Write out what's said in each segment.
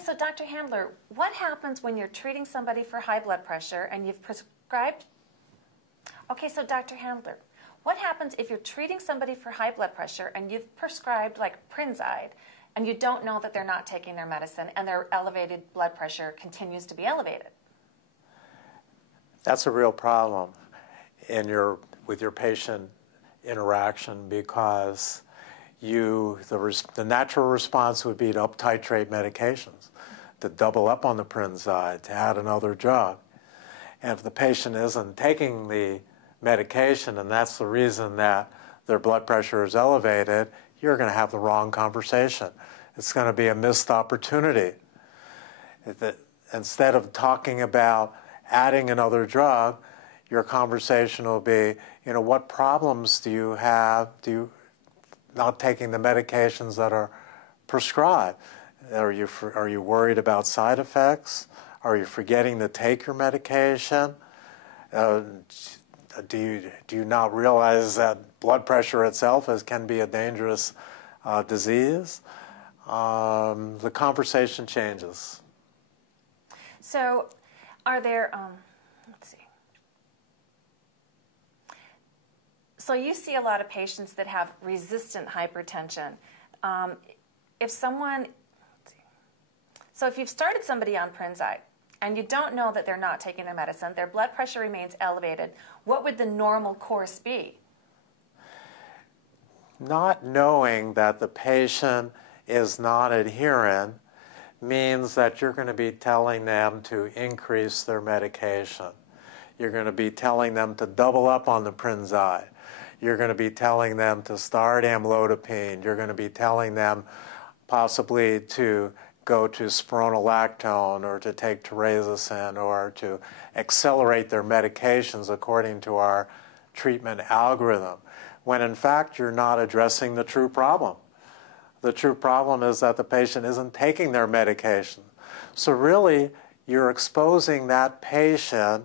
so Dr. Handler, what happens when you're treating somebody for high blood pressure and you've prescribed... Okay, so Dr. Handler, what happens if you're treating somebody for high blood pressure and you've prescribed like Prinzide and you don't know that they're not taking their medicine and their elevated blood pressure continues to be elevated? That's a real problem with your patient interaction, because the natural response would be to up-titrate medications, to double up on the Prinzide, to add another drug. And if the patient isn't taking the medication and that's the reason that their blood pressure is elevated, you're going to have the wrong conversation. It's going to be a missed opportunity. Instead of talking about adding another drug, your conversation will be, what problems do you have? Do you not taking the medications that are prescribed? Are you worried about side effects? Are you forgetting to take your medication? Do you not realize that blood pressure itself can be a dangerous disease? The conversation changes. So, are there? Let's see. So you see a lot of patients that have resistant hypertension. If you've started somebody on Prinzide and you don't know that they're not taking their medicine, their blood pressure remains elevated, what would the normal course be? Not knowing that the patient is not adherent means that you're going to be telling them to increase their medication. You're going to be telling them to double up on the Prinzide. You're going to be telling them to start amlodipine. You're going to be telling them possibly to go to spironolactone or to take terazosin or to accelerate their medications according to our treatment algorithm, when in fact you're not addressing the true problem. The true problem is that the patient isn't taking their medication. So really, you're exposing that patient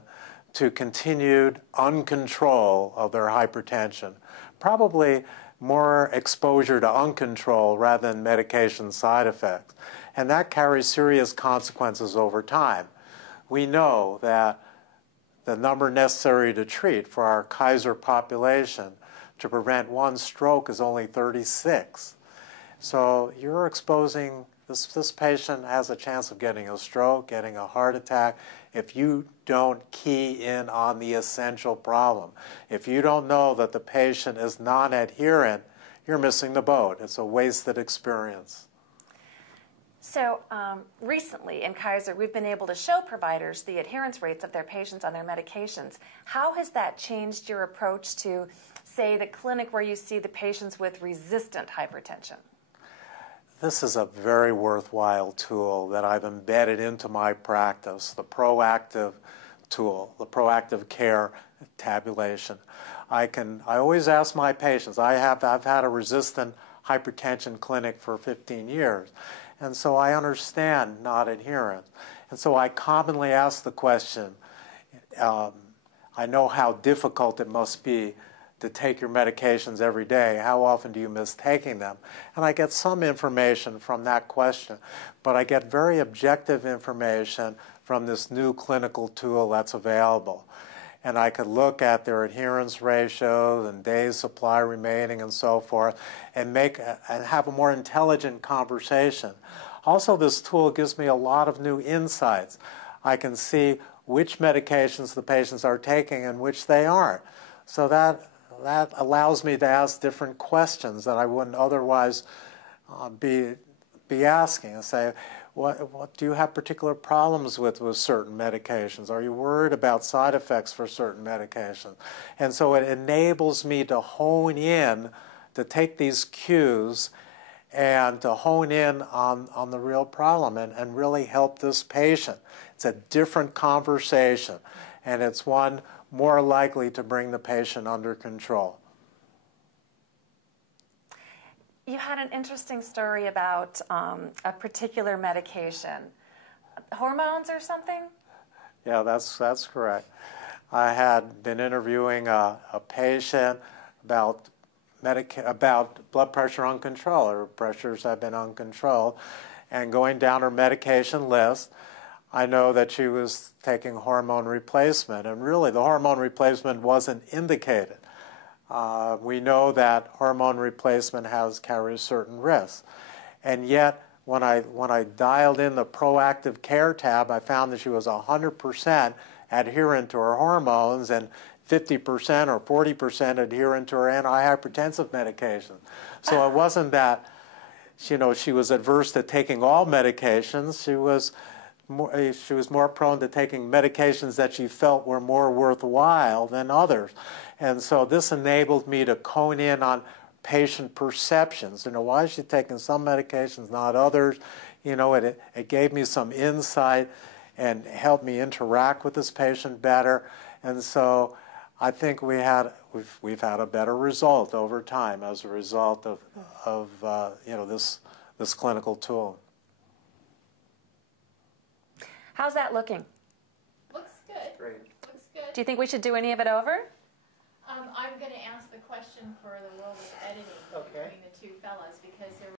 to continued uncontrol of their hypertension, probably more exposure to uncontrol rather than medication side effects. And that carries serious consequences over time. We know that the number necessary to treat for our Kaiser population to prevent one stroke is only 36. So you're exposing, this patient has a chance of getting a stroke, getting a heart attack, if you don't key in on the essential problem. If you don't know that the patient is non-adherent, you're missing the boat. It's a wasted experience. So recently in Kaiser, we've been able to show providers the adherence rates of their patients on their medications. How has that changed your approach to, say, the clinic where you see the patients with resistant hypertension? This is a very worthwhile tool that I've embedded into my practice, the proactive tool, the proactive care tabulation. I always ask my patients, I've had a resistant hypertension clinic for 15 years, and so I understand not adherence. And so I commonly ask the question, I know how difficult it must be to take your medications every day. How often do you miss taking them? And I get some information from that question, but I get very objective information from this new clinical tool that's available. And I could look at their adherence ratios and days supply remaining and so forth and have a more intelligent conversation. Also, this tool gives me a lot of new insights. I can see which medications the patients are taking and which they aren't. So that allows me to ask different questions that I wouldn't otherwise be asking, and say, what do you have particular problems with certain medications? Are you worried about side effects for certain medications? And so it enables me to hone in, to take these cues and to hone in on the real problem and really help this patient. It's a different conversation, and it's one more likely to bring the patient under control. You had an interesting story about a particular medication. Hormones or something? Yeah, that's correct. I had been interviewing a patient about blood pressure uncontrolled. Her pressures have been uncontrolled. and going down her medication list, I know that she was taking hormone replacement, and really the hormone replacement wasn't indicated. We know that hormone replacement carries certain risks, and yet when I dialed in the proactive care tab, I found that she was 100% adherent to her hormones and 50% or 40% adherent to her antihypertensive medication. So it wasn't that, you know, she was adverse to taking all medications. She was more prone to taking medications that she felt were more worthwhile than others. And so this enabled me to hone in on patient perceptions. You know, why is she taking some medications, not others? You know, it gave me some insight and helped me interact with this patient better. And so I think we've had a better result over time as a result of you know, this clinical tool. How's that looking? Looks good. Great. Looks good. Do you think we should do any of it over? I'm going to ask the question for the world of editing between the two fellas because there